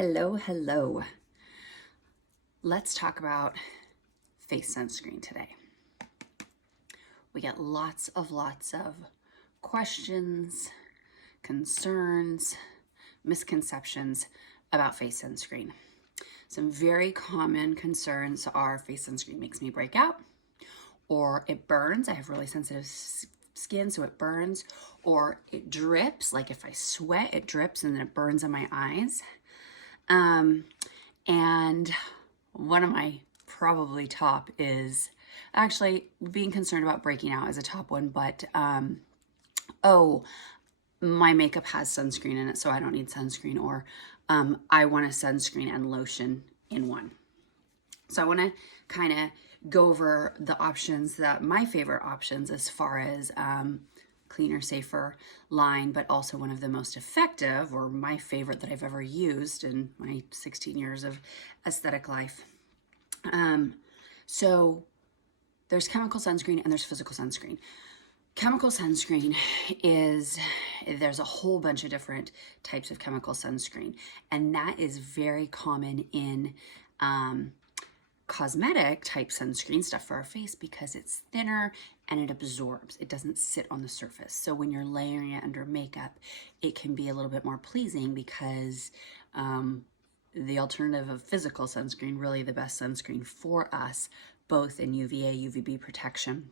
Hello, hello. Let's talk about face sunscreen today. We get lots of questions, concerns, misconceptions about face sunscreen. Some very common concerns are face sunscreen makes me break out, or it burns. I have really sensitive skin, so it burns, or it drips. Like if I sweat, it drips and then it burns on my eyes. And one of my probably top is actually being concerned about breaking out is a top one, but oh, my makeup has sunscreen in it, so I don't need sunscreen, or I want a sunscreen and lotion in one. So I want to kind of go over the options, that my favorite options as far as cleaner, safer line, but also one of the most effective, or my favorite that I've ever used in my 16 years of aesthetic life. So there's chemical sunscreen and there's physical sunscreen. Chemical sunscreen is, there's a whole bunch of different types of chemical sunscreen, and that is very common in cosmetic type sunscreen stuff for our face because it's thinner and it absorbs. It doesn't sit on the surface. So when you're layering it under makeup, it can be a little bit more pleasing because the alternative of physical sunscreen, really the best sunscreen for us, both in UVA, UVB protection,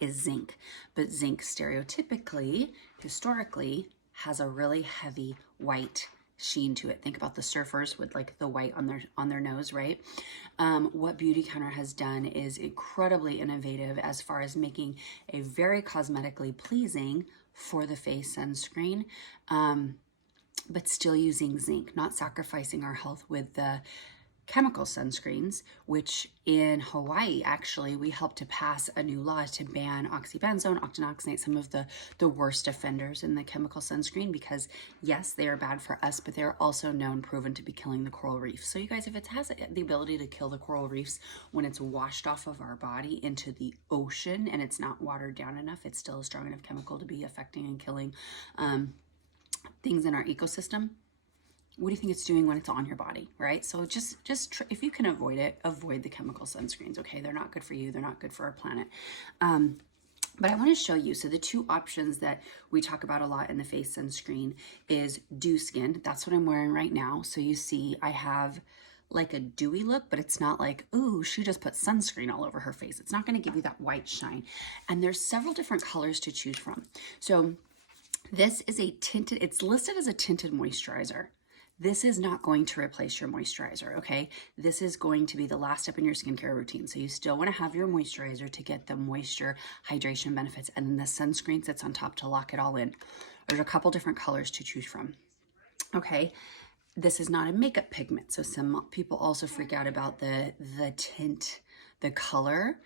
is zinc. But zinc stereotypically, historically, has a really heavy white sheen to it. Think about the surfers with like the white on their nose, right? What Beautycounter has done is incredibly innovative as far as making a very cosmetically pleasing for the face sunscreen, but still using zinc, not sacrificing our health with the chemical sunscreens, which in Hawaii, actually, we helped to pass a new law to ban oxybenzone, octinoxate, some of the worst offenders in the chemical sunscreen, because yes, they are bad for us, but they're also proven to be killing the coral reefs. So you guys, if it has the ability to kill the coral reefs when it's washed off of our body into the ocean and it's not watered down enough, it's still a strong enough chemical to be affecting and killing things in our ecosystem. What do you think it's doing when it's on your body, right? So just if you can avoid it, avoid the chemical sunscreens, okay? They're not good for you. They're not good for our planet. But I want to show you, so the two options that we talk about a lot in the face sunscreen is Dew Skin. That's what I'm wearing right now. So you see I have like a dewy look, but it's not like, ooh, she just put sunscreen all over her face. It's not going to give you that white shine. And there's several different colors to choose from. So this is a tinted, it's listed as a tinted moisturizer. This is not going to replace your moisturizer, okay? This is going to be the last step in your skincare routine. So you still want to have your moisturizer to get the moisture, hydration benefits, and then the sunscreen sits on top to lock it all in. There's a couple different colors to choose from, okay? This is not a makeup pigment, so some people also freak out about the tint, the color.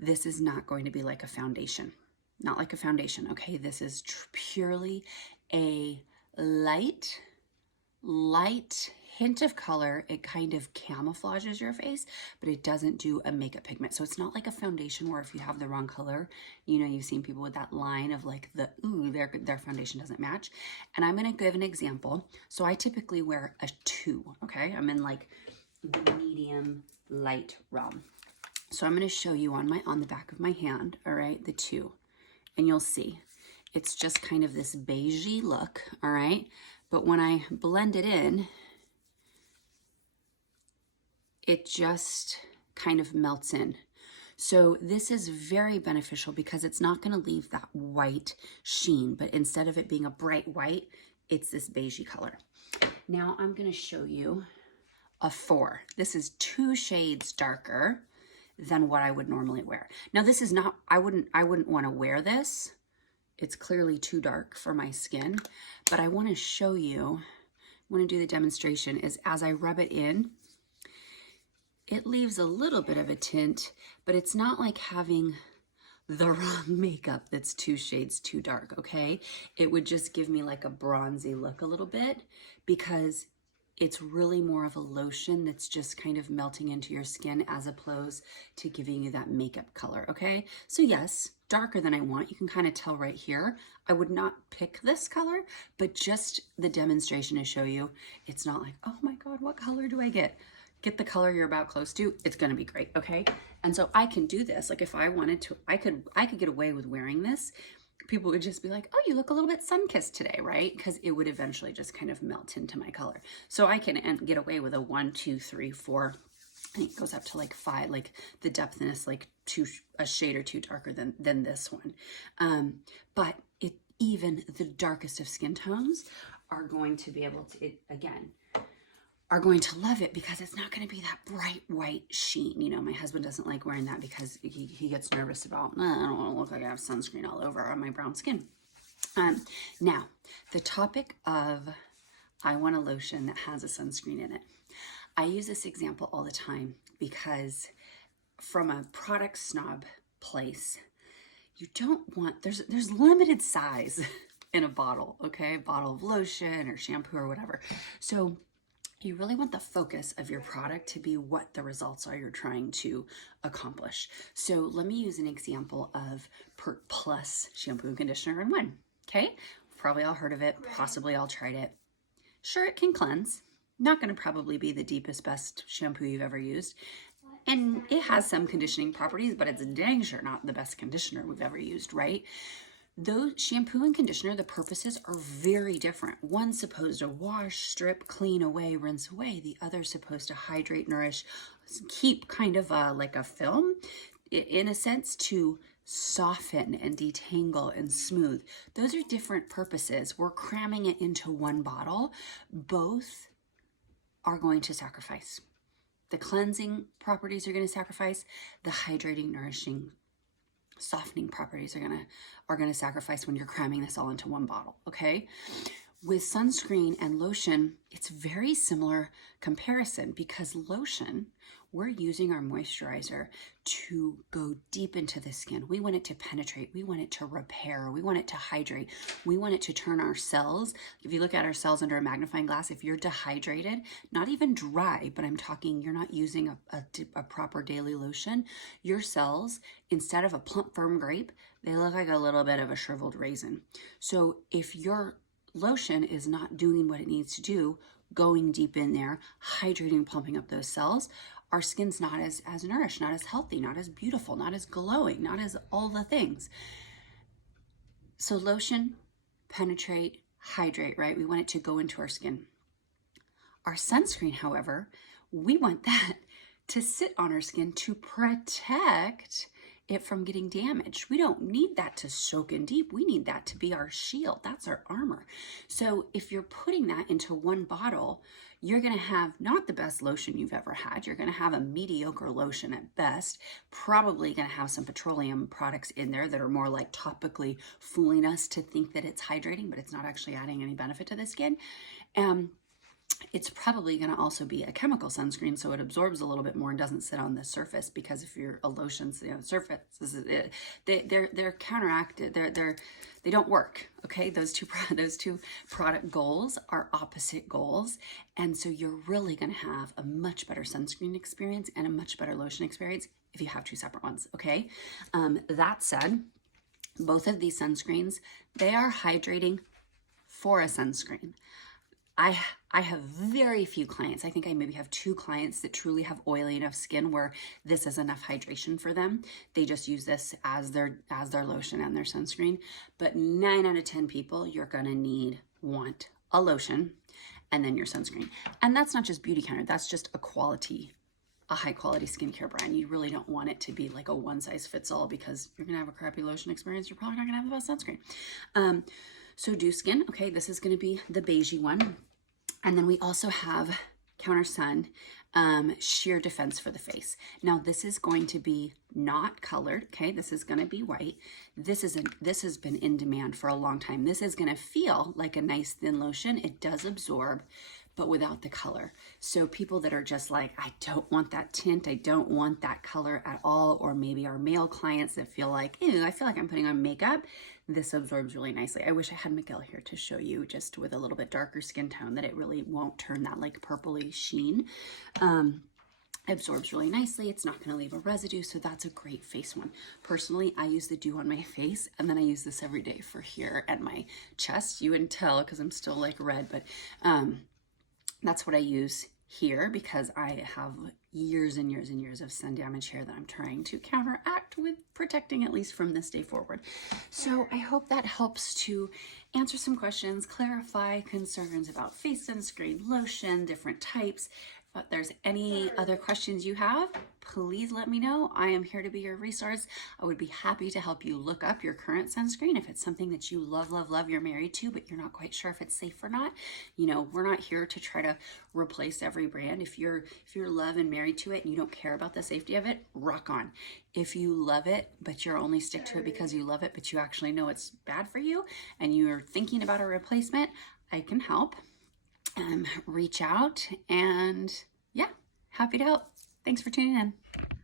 This is not going to be like a foundation, not like a foundation, okay? This is purely a light hint of color. It kind of camouflages your face, but it doesn't do a makeup pigment. So it's not like a foundation where if you have the wrong color, you know, you've seen people with that line of like ooh, their foundation doesn't match. And I'm going to give an example. So I typically wear a 2, okay? I'm in like the medium light realm. So I'm going to show you on the back of my hand, all right, the 2, and you'll see it's just kind of this beigey look, all right? But when I blend it in, it just kind of melts in. So this is very beneficial because it's not going to leave that white sheen, but instead of it being a bright white, it's this beigey color. Now I'm going to show you a 4. This is 2 shades darker than what I would normally wear. Now this is not, I wouldn't want to wear this. It's clearly too dark for my skin, but I want to show you, I want to do the demonstration, is as I rub it in, it leaves a little bit of a tint, but it's not like having the wrong makeup that's 2 shades too dark, okay? It would just give me like a bronzy look a little bit because it's really more of a lotion that's just kind of melting into your skin as opposed to giving you that makeup color, okay? So yes, darker than I want. You can kind of tell right here. I would not pick this color, but just the demonstration to show you, it's not like, oh my God, what color do I get? Get the color you're about close to. It's going to be great. Okay. And so I can do this. Like if I wanted to, I could get away with wearing this. People would just be like, oh, you look a little bit sun-kissed today, right? Because it would eventually just kind of melt into my color. So I can get away with a 1, 2, 3, 4. I think it goes up to like 5, like the depthness, like a shade or two darker than this one. But even the darkest of skin tones are going to be able to, are going to love it because it's not going to be that bright white sheen. You know, my husband doesn't like wearing that because he gets nervous about, I don't want to look like I have sunscreen all over on my brown skin. Now, the topic of I want a lotion that has a sunscreen in it. I use this example all the time because from a product snob place, you don't want, there's limited size in a bottle, okay? A bottle of lotion or shampoo or whatever. So you really want the focus of your product to be what the results are you're trying to accomplish. So let me use an example of Pert Plus shampoo and conditioner in one, okay? Probably all heard of it, possibly all tried it. Sure, it can cleanse. Not going to probably be the deepest, best shampoo you've ever used. And it has some conditioning properties, but it's dang sure not the best conditioner we've ever used, right? Those shampoo and conditioner, the purposes are very different. One's supposed to wash, strip, clean away, rinse away. The other's supposed to hydrate, nourish, keep kind of like a film, in a sense, to soften and detangle and smooth. Those are different purposes. We're cramming it into one bottle. Both are going to sacrifice. The cleansing properties are going to sacrifice. The hydrating, nourishing, softening properties are going to sacrifice when you're cramming this all into one bottle, okay? With sunscreen and lotion, it's very similar comparison because lotion, we're using our moisturizer to go deep into the skin. We want it to penetrate. We want it to repair. We want it to hydrate. We want it to turn our cells. If you look at our cells under a magnifying glass, if you're dehydrated, not even dry, but I'm talking you're not using a proper daily lotion, your cells, instead of a plump, firm grape, they look like a little bit of a shriveled raisin. So if your lotion is not doing what it needs to do, going deep in there, hydrating, pumping up those cells, our skin's not as nourished, not as healthy, not as beautiful, not as glowing, not as all the things. So lotion, penetrate, hydrate, right? We want it to go into our skin. Our sunscreen, however, we want that to sit on our skin to protect it from getting damaged. We don't need that to soak in deep. We need that to be our shield. That's our armor. So if you're putting that into one bottle, you're going to have not the best lotion you've ever had. You're going to have a mediocre lotion at best, probably going to have some petroleum products in there that are more like topically fooling us to think that it's hydrating, but it's not actually adding any benefit to the skin. It's probably going to also be a chemical sunscreen, so it absorbs a little bit more and doesn't sit on the surface, because if you're a lotion sitting on the surface, they're counteracted. They don't work. Okay, those two product goals are opposite goals, and so you're really going to have a much better sunscreen experience and a much better lotion experience if you have two separate ones. Okay, that said, both of these sunscreens, they are hydrating for a sunscreen. I have very few clients. I think I maybe have 2 clients that truly have oily enough skin where this is enough hydration for them. They just use this as their lotion and their sunscreen. But 9 out of 10 people, you're gonna want a lotion and then your sunscreen. And that's not just beauty counter. That's just a high quality skincare brand. You really don't want it to be like a one size fits all, because you're gonna have a crappy lotion experience. You're probably not gonna have the best sunscreen. So Dew Skin, okay, this is gonna be the beigey one. And then we also have Countersun Sheer Defense for the face. Now this is going to be not colored, okay? This is going to be white. This has been in demand for a long time. This is going to feel like a nice thin lotion. It does absorb, but without the color. So people that are just like, I don't want that tint, I don't want that color at all, or maybe our male clients that feel like, ew, I feel like I'm putting on makeup, this absorbs really nicely. I wish I had Miguel here to show you, just with a little bit darker skin tone, that it really won't turn that like purpley sheen. absorbs really nicely. It's not going to leave a residue, so that's a great face one. Personally, I use the Dew on my face, and then I use this every day for here and my chest. You wouldn't tell because I'm still like red, but that's what I use here because I have years and years and years of sun damage hair that I'm trying to counteract with protecting, at least from this day forward. So I hope that helps to answer some questions, clarify concerns about face sunscreen, lotion, different types. If there's any other questions you have, please let me know. I am here to be your resource. I would be happy to help you look up your current sunscreen if it's something that you love, love, love, you're married to, but you're not quite sure if it's safe or not. You know, we're not here to try to replace every brand. If you're love and married to it and you don't care about the safety of it, rock on. If you love it, but you're only stick to it because you love it, but you actually know it's bad for you and you're thinking about a replacement, I can help. Reach out, and yeah, happy to help. Thanks for tuning in.